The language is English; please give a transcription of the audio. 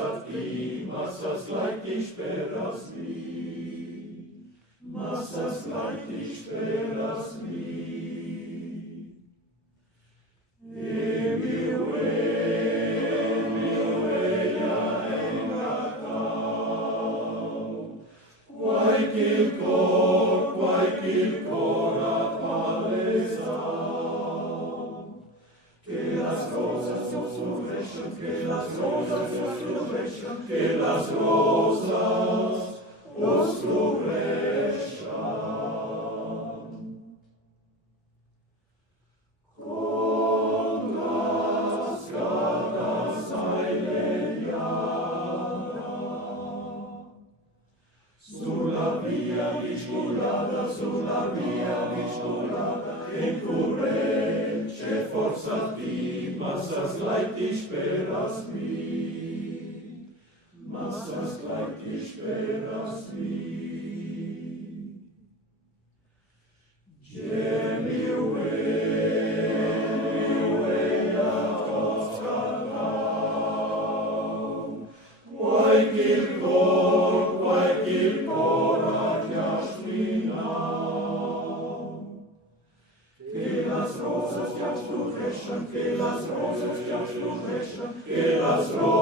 forțati, massas laitisch peras mi, massas laitisch peras mi. Quae cora palesa, que las rosas nos florezcan, que las rosas nos florezcan, que las rosas nos florezcan. Con las gatas aileniana, sulla via misculata, in currece forțati, massas laitisch peras mi, massas laitisch peras mi. Gemiue iatos cantau, quae cor que las rosas ya florechan, que las rosas ya florechan, que las rosas